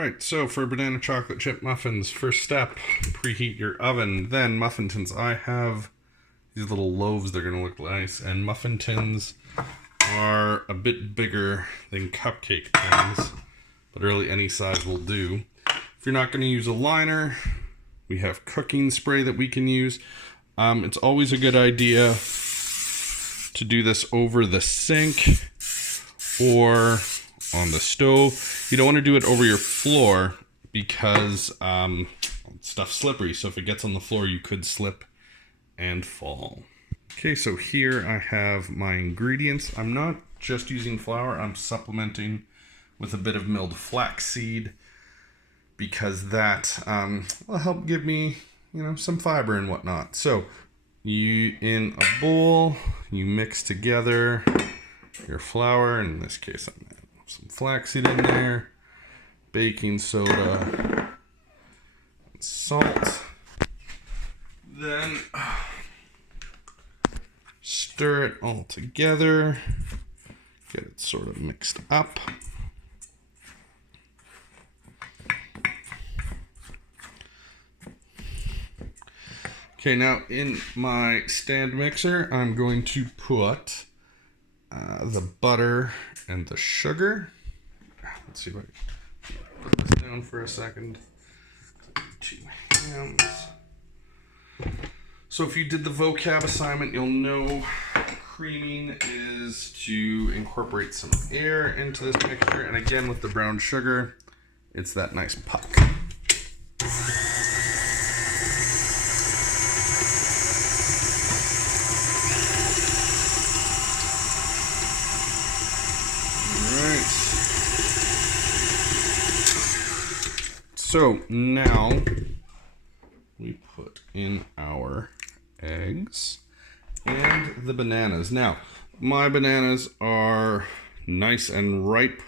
Alright, so for banana chocolate chip muffins, first step, preheat your oven. Then muffin tins. I have these little loaves, they're going to look nice. And muffin tins are a bit bigger than cupcake tins, but really any size will do. If you're not going to use a liner, we have cooking spray that we can use. It's always a good idea to do this over the sink or on the stove. You don't want to do it over your floor because stuff's slippery. So if it gets on the floor, you could slip and fall. Okay, so here I have my ingredients. I'm not just using flour. I'm supplementing with a bit of milled flaxseed because that will help give me, some fiber and whatnot. So you, in a bowl, you mix together your flour. In this case, I'm adding some flaxseed in there, baking soda, and salt. Then stir it all together, get it sort of mixed up. Okay, now in my stand mixer, I'm going to put the butter and the sugar. Let's see if I can put this down for a second. 2 hands. So if you did the vocab assignment, you'll know creaming is to incorporate some air into this mixture. And again, with the brown sugar, it's that nice puck. So now we put in our eggs and the bananas. Now, my bananas are nice and ripe,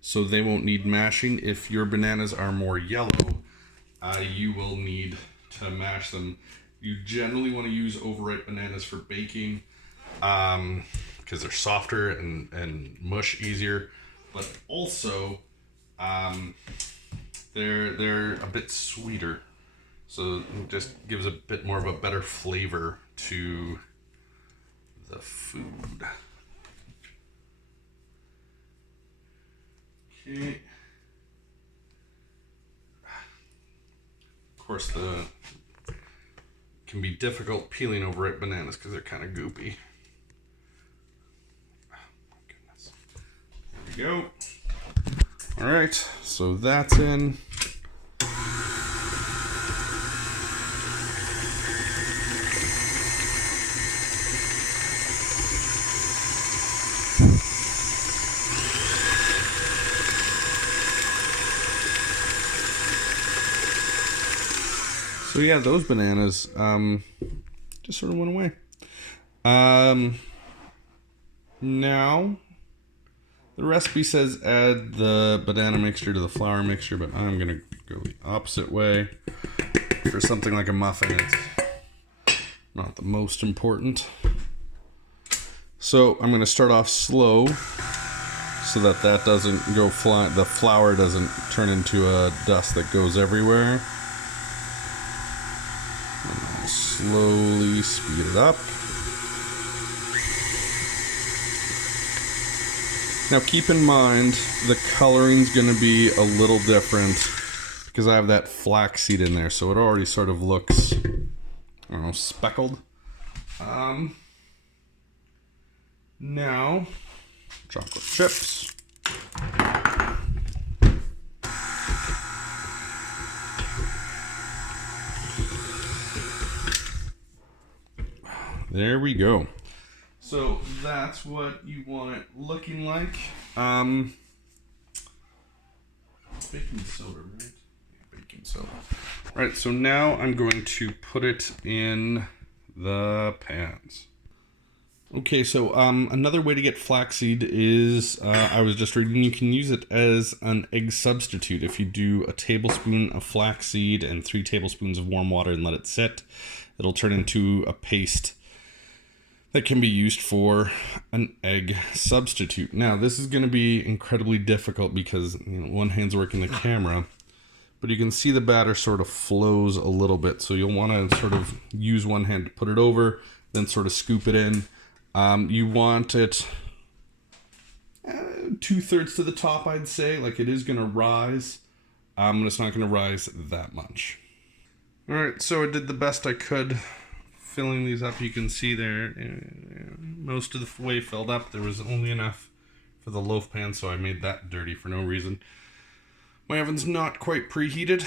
so they won't need mashing. If your bananas are more yellow, you will need to mash them. You generally want to use overripe bananas for baking because they're softer and mush easier, but also they're a bit sweeter, so it just gives a bit more of a better flavor to the food. Okay. Of course, can be difficult peeling overripe bananas because they're kind of goopy. Oh my goodness. There we go. All right, so that's in. So yeah, those bananas just sort of went away. Now, the recipe says add the banana mixture to the flour mixture, but I'm going to go the opposite way. For something like a muffin, it's not the most important. So I'm going to start off slow so that doesn't go fly. The flour doesn't turn into a dust that goes everywhere. And I'll slowly speed it up. Now keep in mind, the coloring's going to be a little different because I have that flaxseed in there, so it already sort of looks, I don't know, speckled. Now, chocolate chips. There we go. So that's what you want it looking like. Baking soda, right? Yeah, baking soda. All right, so now I'm going to put it in the pans. Okay, so another way to get flaxseed is, I was just reading, you can use it as an egg substitute. If you do a tablespoon of flaxseed and 3 tablespoons of warm water and let it sit, it'll turn into a paste that can be used for an egg substitute. Now, this is going to be incredibly difficult because one hand's working the camera. but you can see the batter sort of flows a little bit. So you'll want to sort of use one hand to put it over, then sort of scoop it in. You want it 2/3 to the top, I'd say. Like, it is going to rise, but it's not going to rise that much. All right, so I did the best I could filling these up. You can see there, most of the way filled up. There was only enough for the loaf pan, so I made that dirty for no reason. My oven's not quite preheated,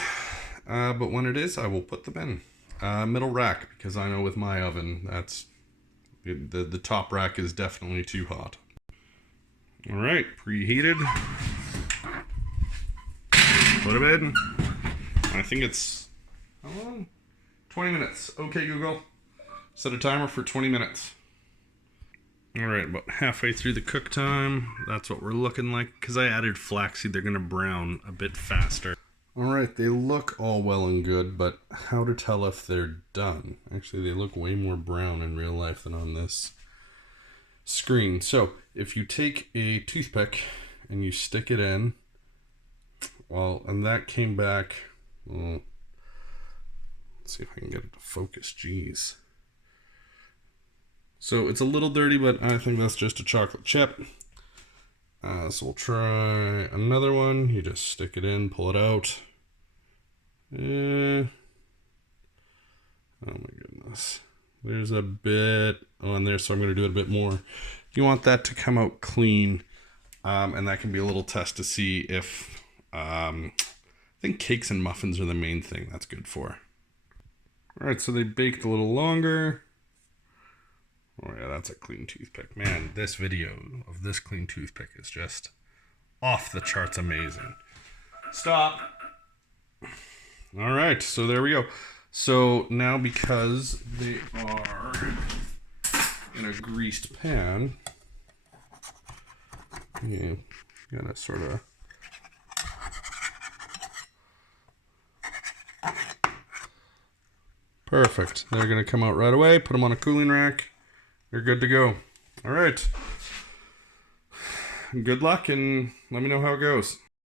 but when it is, I will put them in. Middle rack, because I know with my oven, that's the top rack is definitely too hot. All right, preheated. Put them in. I think it's, how long? 20 minutes. Okay, Google. Set a timer for 20 minutes. All right, about halfway through the cook time. That's what we're looking like. Because I added flaxseed, they're going to brown a bit faster. All right, they look all well and good, but how to tell if they're done? Actually, they look way more brown in real life than on this screen. So, if you take a toothpick and you stick it in, well, and that came back, well, let's see if I can get it to focus, jeez. So it's a little dirty, but I think that's just a chocolate chip. So we'll try another one. You just stick it in, pull it out. Oh my goodness. There's a bit on there, so I'm going to do it a bit more. You want that to come out clean, and that can be a little test to see if, I think cakes and muffins are the main thing that's good for. All right, so they baked a little longer. Oh yeah, that's a clean toothpick. Man, this video of this clean toothpick is just off the charts amazing. Stop. All right, so there we go. So now, because they are in a greased pan, you gotta sort of perfect. They're gonna come out right away. Put them on a cooling rack. You're good to go. All right. Good luck, and let me know how it goes.